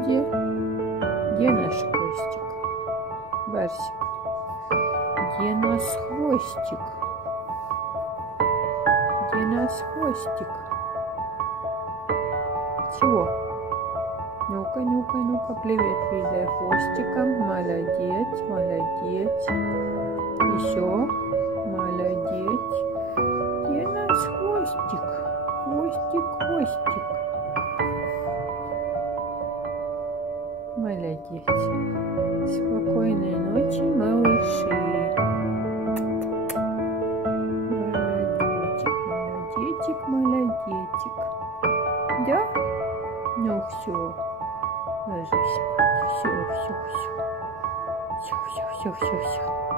где? Где наш хвостик? Барсик. Где наш хвостик? Где наш хвостик? Чего? Ну-ка, ну-ка, ну-ка. Привет, передай хвостиком. Молодец, молодец. Еще. Молодец. Где наш хвостик? Хвостик, хвостик. Молодец. Спокойной ночи, малыши. Молодечек, молодечек, молодечек. Да? Ну все. Ложись спать. Все, все, все. Все, все, все, все, все.